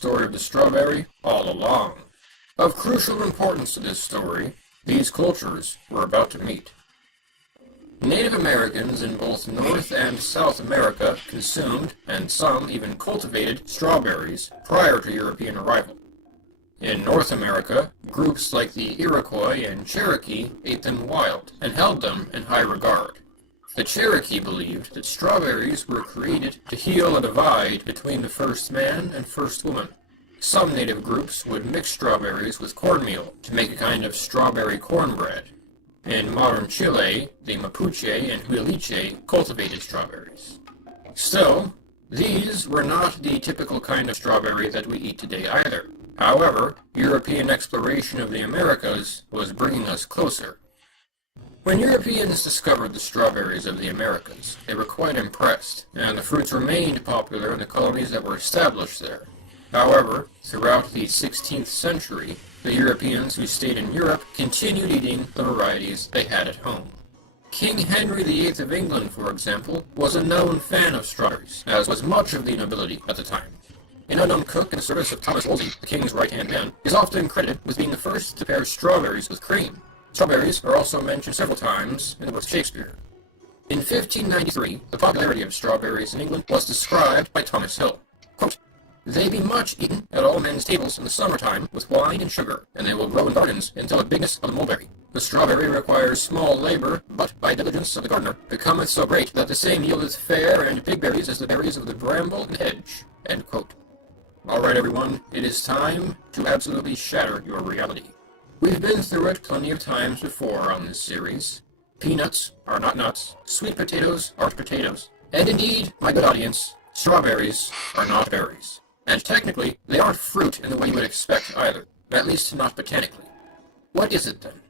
story of the strawberry all along. Of crucial importance to this story, these cultures we're about to meet. Native Americans in both North and South America consumed, and some even cultivated, strawberries prior to European arrival. In North America, groups like the Iroquois and Cherokee ate them wild and held them in high regard. The Cherokee believed that strawberries were created to heal a divide between the first man and first woman. Some native groups would mix strawberries with cornmeal to make a kind of strawberry cornbread. In modern Chile, the Mapuche and Huilliche cultivated strawberries. Still, these were not the typical kind of strawberry that we eat today either. However, European exploration of the Americas was bringing us closer. When Europeans discovered the strawberries of the Americas, they were quite impressed, and the fruits remained popular in the colonies that were established there. However, throughout the 16th century, the Europeans who stayed in Europe continued eating the varieties they had at home. King Henry VIII of England, for example, was a known fan of strawberries, as was much of the nobility at the time. An unknown cook in the service of Thomas Wolsey, the king's right-hand man, is often credited with being the first to pair strawberries with cream. Strawberries are also mentioned several times in the works of Shakespeare. In 1593, the popularity of strawberries in England was described by Thomas Hill. Quote, "They be much eaten at all men's tables in the summertime with wine and sugar, and they will grow in gardens until the bigness of a mulberry. The strawberry requires small labor, but by diligence of the gardener becometh so great that the same yieldeth fair and big berries as the berries of the bramble and hedge." End quote. Alright everyone, it is time to absolutely shatter your reality. We've been through it plenty of times before on this series. Peanuts are not nuts, sweet potatoes aren't potatoes, and indeed, my good audience, strawberries are not berries. And technically, they aren't fruit in the way you would expect either, at least not botanically. What is it then?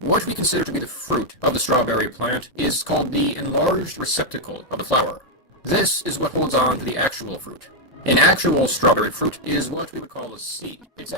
What we consider to be the fruit of the strawberry plant is called the enlarged receptacle of the flower. This is what holds on to the actual fruit. An actual strawberry fruit is what we would call a seed. It's